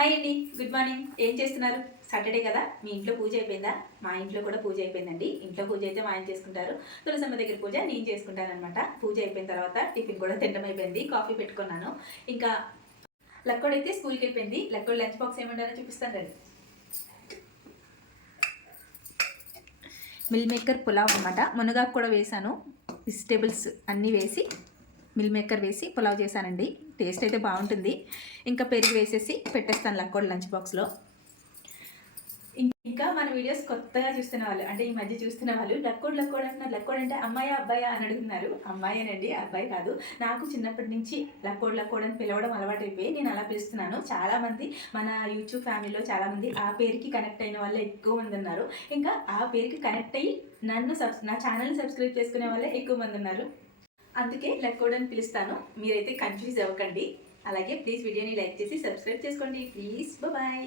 Hi అండి, good morning. ఏం చేస్తున్నారు? సాటర్డే కదా, మీ ఇంట్లో పూజ అయిపోయిందా? మా ఇంట్లో కూడా పూజ అయిపోయిందండి. ఇంట్లో పూజ అయితే మా ఆయన చేసుకుంటారు, తులసమ్మ దగ్గర పూజ నేను చేసుకుంటాను అనమాట. పూజ అయిపోయిన తర్వాత టిఫిన్ కూడా తినడం అయిపోయింది, కాఫీ పెట్టుకున్నాను. ఇంకా లక్కోడైతే స్కూల్కి వెళ్ళిపోయింది. లక్కోడ్ లంచ్ బాక్స్ ఏమంటారో చూపిస్తాను రండి. మిల్ మేకర్ పులావ్ అనమాట. మునగాకు కూడా వేసాను, వెజిటేబుల్స్ అన్నీ వేసి మిల్ మేకర్ వేసి పులావ్ చేశానండి. టేస్ట్ అయితే బాగుంటుంది. ఇంకా పెరుగు వేసేసి పెట్టేస్తాను లక్కోడ్ లంచ్ బాక్స్లో. ఇంకా మన వీడియోస్ కొత్తగా చూస్తున్న వాళ్ళు, అంటే ఈ మధ్య చూస్తున్న వాళ్ళు లక్కోడ్ అంటున్నారు. లక్కోడ్ అంటే అమ్మాయా అబ్బాయా అని అడుగుతున్నారు. అమ్మాయేనండి, అబ్బాయి కాదు. నాకు చిన్నప్పటి నుంచి లక్కోడ్ అని పిలవడం అలవాటు అయిపోయి నేను అలా పిలుస్తున్నాను. చాలామంది మన యూట్యూబ్ ఫ్యామిలీలో చాలామంది ఆ పేరుకి కనెక్ట్ అయిన వాళ్ళే ఎక్కువ మంది ఉన్నారు. ఇంకా ఆ పేరుకి కనెక్ట్ అయ్యి నా ఛానల్ని సబ్స్క్రైబ్ చేసుకునే వాళ్ళే ఎక్కువ మంది ఉన్నారు. అందుకే లక్కోడ్ అని పిలుస్తాను. మీరైతే కన్ఫ్యూజ్ అవ్వకండి. అలాగే ప్లీజ్ వీడియోని లైక్ చేసి సబ్స్క్రైబ్ చేసుకోండి ప్లీజ్. బాయ్.